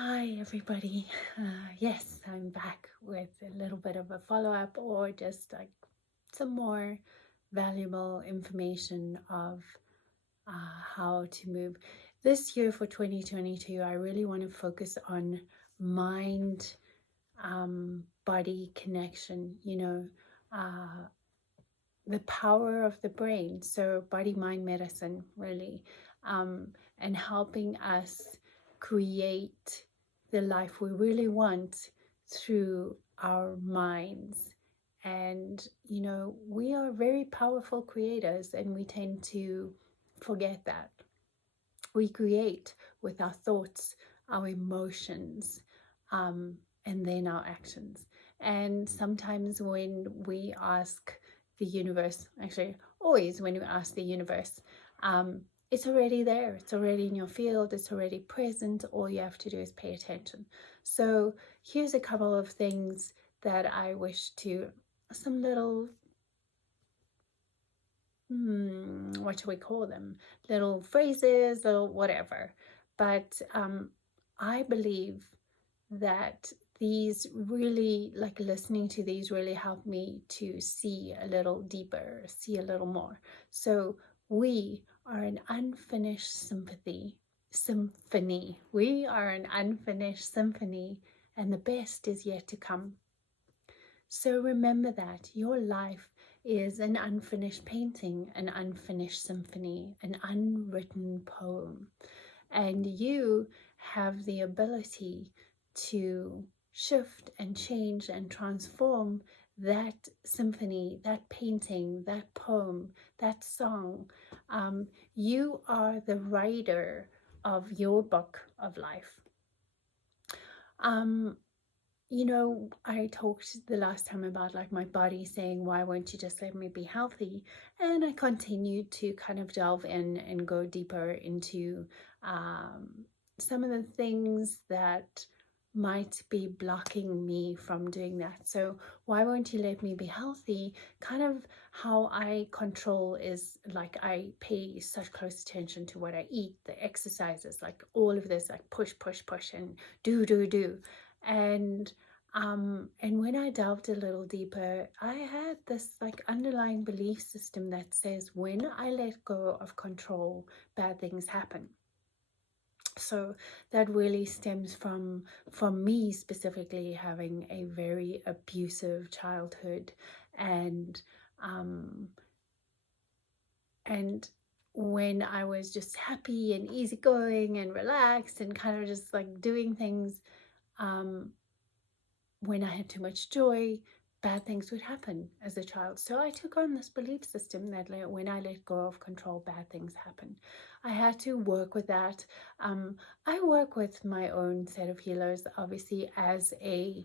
Hi everybody. Yes, I'm back with a little bit of a follow-up or just like some more valuable information of how to move. This year for 2022, I really want to focus on mind body connection, the power of the brain. So body mind medicine really, and helping us create the life we really want through our minds. And we are very powerful creators, and we tend to forget that. We create with our thoughts, our emotions, and then our actions. And sometimes when we ask the universe, actually always when we ask the universe, it's already there, it's already in your field, it's already present. All you have to do is pay attention. So here's a couple of things that I wish to, some little what should we call them, little phrases or whatever. But I believe that these really, like listening to these really help me to see a little deeper, see a little more. So we are an unfinished symphony. We are an unfinished symphony, and the best is yet to come. So remember that your life is an unfinished painting, an unfinished symphony, an unwritten poem. And you have the ability to shift and change and transform that symphony, that painting, that poem, that song. You are the writer of your book of life. I talked the last time about like my body saying, why won't you just let me be healthy? And I continued to kind of delve in and go deeper into some of the things that might be blocking me from doing that. So why won't you let me be healthy? Kind of how I control is like I pay such close attention to what I eat, the exercises, like all of this, like push, push, push, and do, do, do. And when I delved a little deeper, I had this like underlying belief system that says when I let go of control, bad things happen. So that really stems from me specifically having a very abusive childhood, and and when I was just happy and easygoing and relaxed and kind of just like doing things, when I had too much joy, bad things would happen as a child. So I took on this belief system that when I let go of control, bad things happen. I had to work with that. I work with my own set of healers. Obviously, as a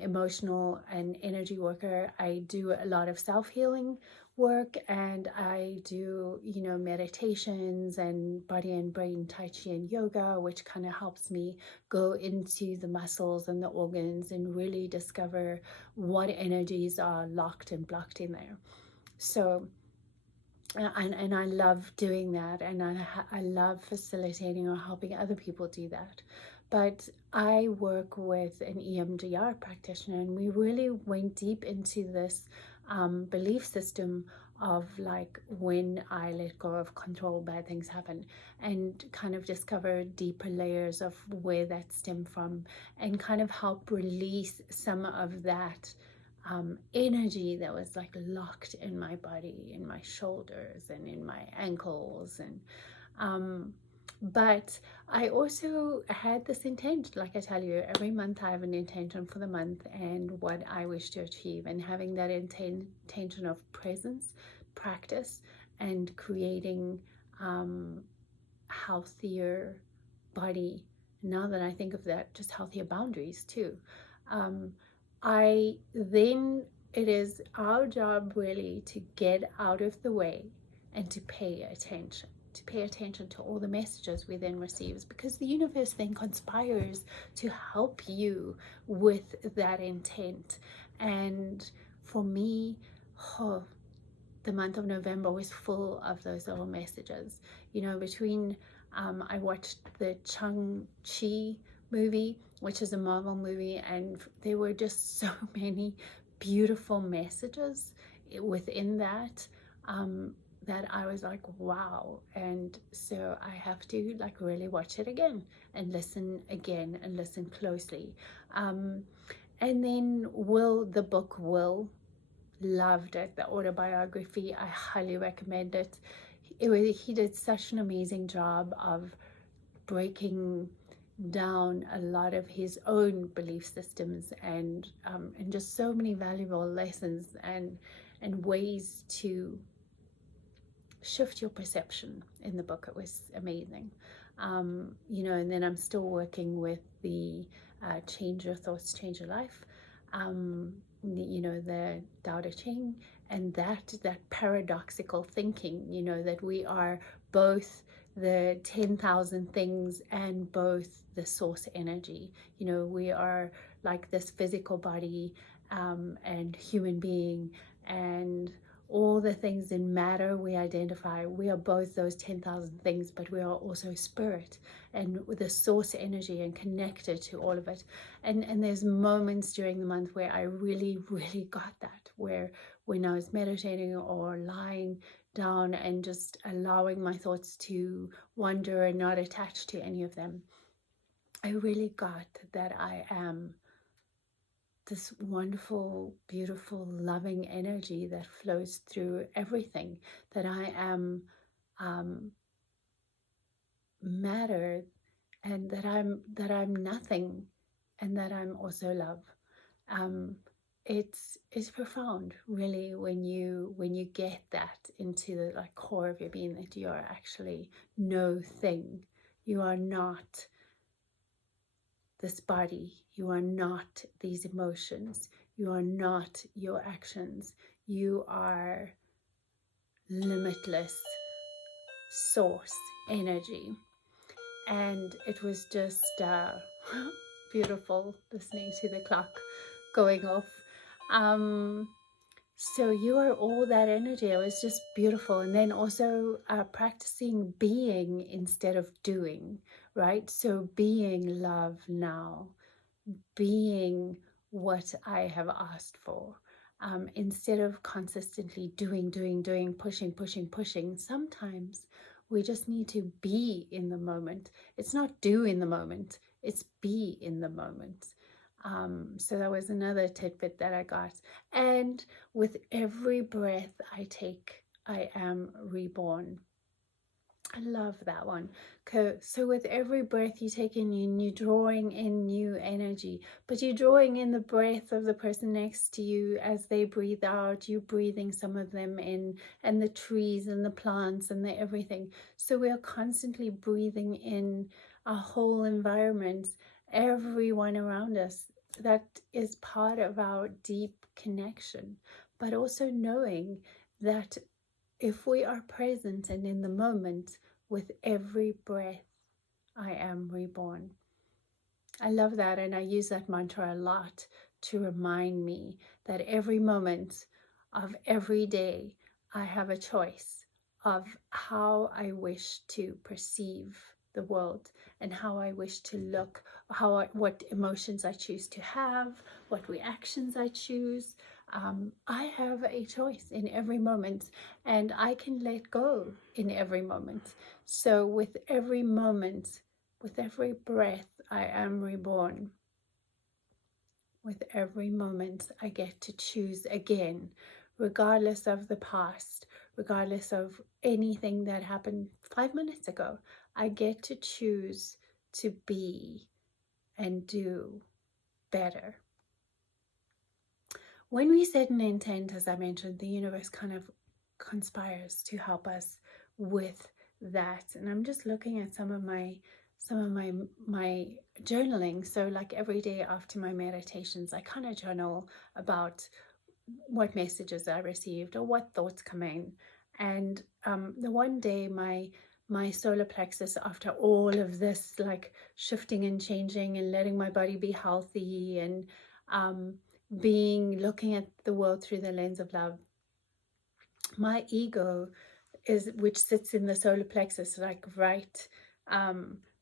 emotional and energy worker, I do a lot of self-healing work, and I do, meditations and body and brain tai chi and yoga, which kind of helps me go into the muscles and the organs and really discover what energies are locked and blocked in there. So and I love doing that, and I love facilitating or helping other people do that. But I work with an EMDR practitioner, and we really went deep into this belief system of like when I let go of control, bad things happen, and kind of discover deeper layers of where that stemmed from, and kind of help release some of that energy that was like locked in my body, in my shoulders and in my ankles. And but I also had this intent, like I tell you, every month I have an intention for the month and what I wish to achieve, and having that intention of presence, practice, and creating healthier body. Now that I think of that, just healthier boundaries too. It is our job really to get out of the way and to pay attention to all the messages we then receive, because the universe then conspires to help you with that intent. And for me, the month of November was full of those little messages. Between I watched the Chung Chi movie, which is a Marvel movie, and there were just so many beautiful messages within that, that I was like, wow. And so I have to like really watch it again and listen again and listen closely. And then the book Will, loved it. The autobiography, I highly recommend it. He did such an amazing job of breaking down a lot of his own belief systems, and just so many valuable lessons and ways to shift your perception in the book. It was amazing. And then I'm still working with the Change Your Thoughts, Change Your Life, the Tao Te Ching, and that paradoxical thinking, that we are both the 10,000 things and both the source energy. We are like this physical body, and human being, and all the things in matter we identify. We are both those 10,000 things, but we are also spirit and with the source energy and connected to all of it. And there's moments during the month where I really, really got that, where when I was meditating or lying down and just allowing my thoughts to wander and not attached to any of them, I really got that I am this wonderful, beautiful, loving energy that flows through everything, that I am matter, and that I'm nothing, and that I'm also love. It's profound, really, when you get that into the like core of your being, that you are actually no thing. You are not this body. You are not these emotions. You are not your actions. You are limitless source energy. And it was just beautiful listening to the clock going off. So you are all that energy. It was just beautiful. And then also practicing being instead of doing, right? So being love now, being what I have asked for, instead of consistently doing, pushing. Sometimes we just need to be in the moment. It's not do in the moment, it's be in the moment. So that was another tidbit that I got. And with every breath I take, I am reborn. I love that one. So with every breath you take in, you're drawing in new energy, but you're drawing in the breath of the person next to you as they breathe out. You're breathing some of them in, and the trees and the plants and the everything. So we are constantly breathing in our whole environment, everyone around us. That is part of our deep connection, but also knowing that if we are present and in the moment, with every breath, I am reborn. I love that, and I use that mantra a lot to remind me that every moment of every day, I have a choice of how I wish to perceive the world and how I wish to look, what emotions I choose to have, what reactions I choose. I have a choice in every moment, and I can let go in every moment. So with every moment, with every breath, I am reborn. With every moment, I get to choose again, regardless of the past, regardless of anything that happened 5 minutes ago. I get to choose to be and do better. When we set an intent, as I mentioned, the universe kind of conspires to help us with that. And I'm just looking at some of my journaling. So like every day after my meditations, I kind of journal about what messages I received or what thoughts come in. And the one day my solar plexus, after all of this like shifting and changing and letting my body be healthy and looking at the world through the lens of love, my ego which sits in the solar plexus, like right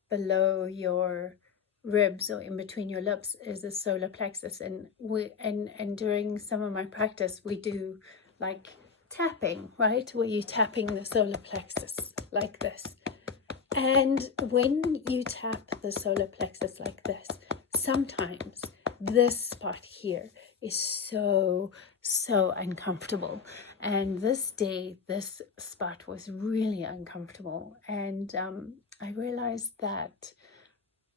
below your ribs or in between your lips is the solar plexus, and during some of my practice we do like tapping, right, where you're tapping the solar plexus like this. And when you tap the solar plexus like this, sometimes this spot here is so uncomfortable. And this day, this spot was really uncomfortable. And I realized that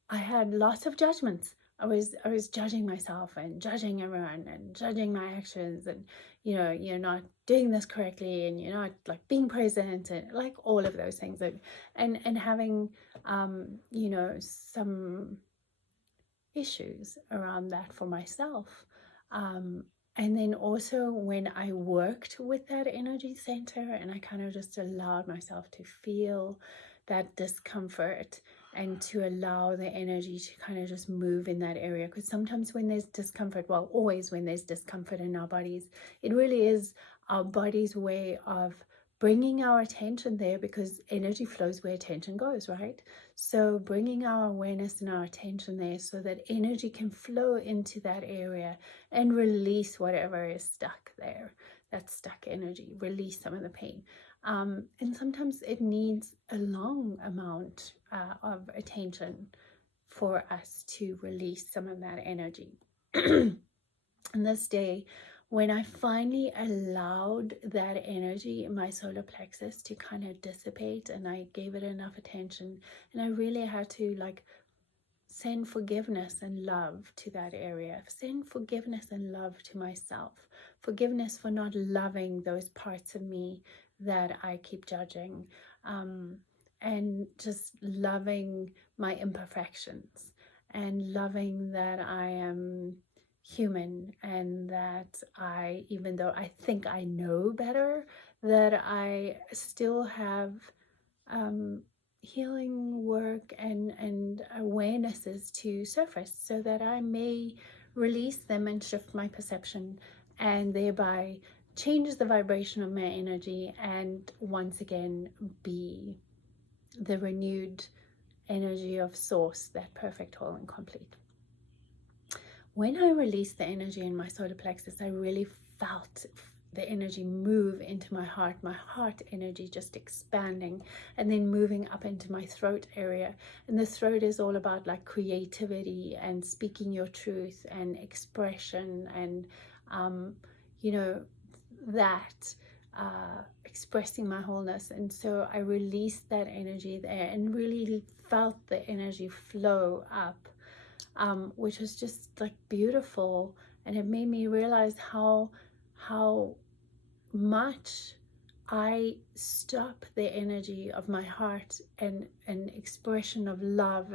I had lots of judgments. I was judging myself and judging everyone and judging my actions, and you're not doing this correctly, and you're not like being present, and like all of those things, and having some issues around that for myself. And then also when I worked with that energy center and I kind of just allowed myself to feel that discomfort and to allow the energy to kind of just move in that area. Because sometimes when there's discomfort, well, always when there's discomfort in our bodies, it really is our body's way of bringing our attention there, because energy flows where attention goes, right? So bringing our awareness and our attention there so that energy can flow into that area and release whatever is stuck there, that stuck energy, release some of the pain. And sometimes it needs a long amount of attention for us to release some of that energy. And this day, when I finally allowed that energy in my solar plexus to kind of dissipate, and I gave it enough attention, and I really had to like send forgiveness and love to that area, send forgiveness and love to myself, forgiveness for not loving those parts of me that I keep judging, and just loving my imperfections, and loving that I am human, and that even though I think I know better, that I still have healing work and awarenesses to surface, so that I may release them and shift my perception, and thereby change the vibration of my energy, and once again be the renewed energy of source, that perfect, whole and complete. When I released the energy in my solar plexus, I really felt the energy move into my heart energy just expanding, and then moving up into my throat area. And the throat is all about like creativity and speaking your truth and expression, and that expressing my wholeness. And so I released that energy there and really felt the energy flow up, which was just like beautiful. And it made me realize how much I stop the energy of my heart and expression of love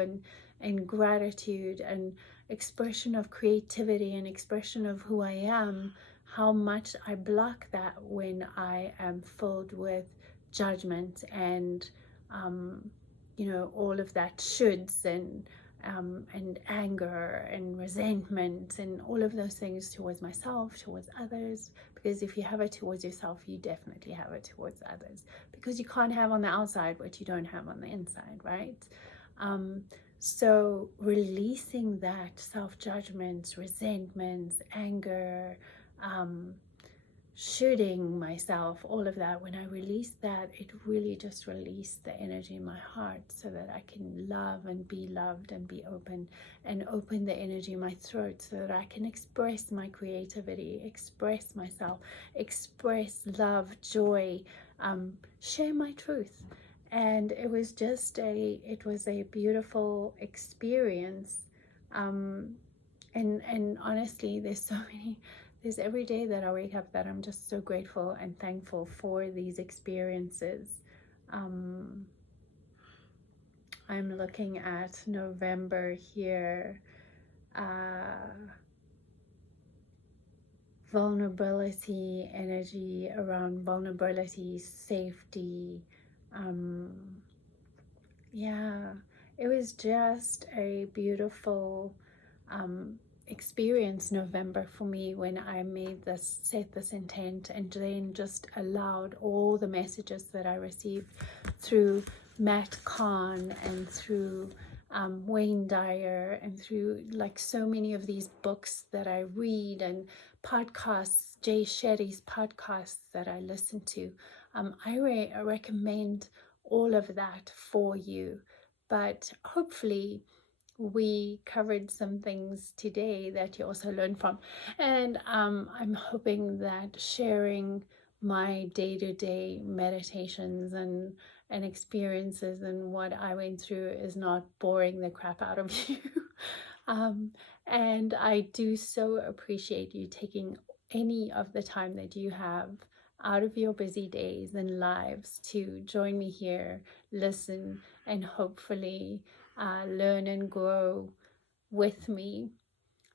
and gratitude and expression of creativity and expression of who I am, how much I block that when I am filled with judgment and all of that shoulds and anger and resentment and all of those things towards myself, towards others. Because if you have it towards yourself, you definitely have it towards others, because you can't have on the outside what you don't have on the inside, right? So releasing that self-judgments, resentments, anger, shooting myself, all of that, when I released that, it really just released the energy in my heart, so that I can love and be loved and be open, and open the energy in my throat so that I can express my creativity, express myself, express love, joy, share my truth. And it was just it was a beautiful experience. And honestly, there's every day that I wake up that I'm just so grateful and thankful for these experiences. I'm looking at November here. Vulnerability, energy around vulnerability, safety. Yeah, it was just a beautiful experience, November, for me, when I set this intent, and then just allowed all the messages that I received through Matt Kahn and through Wayne Dyer, and through like so many of these books that I read and podcasts, Jay Shetty's podcasts that I listen to. I recommend all of that for you. But hopefully we covered some things today that you also learned from. And I'm hoping that sharing my day-to-day meditations and experiences and what I went through is not boring the crap out of you. um, and I do so appreciate you taking any of the time that you have out of your busy days and lives to join me here, listen, and hopefully learn and grow with me.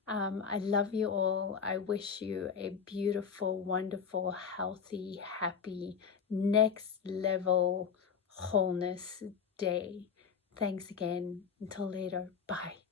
I love you all. I wish you a beautiful, wonderful, healthy, happy, next level wholeness day. Thanks again. Until later. Bye.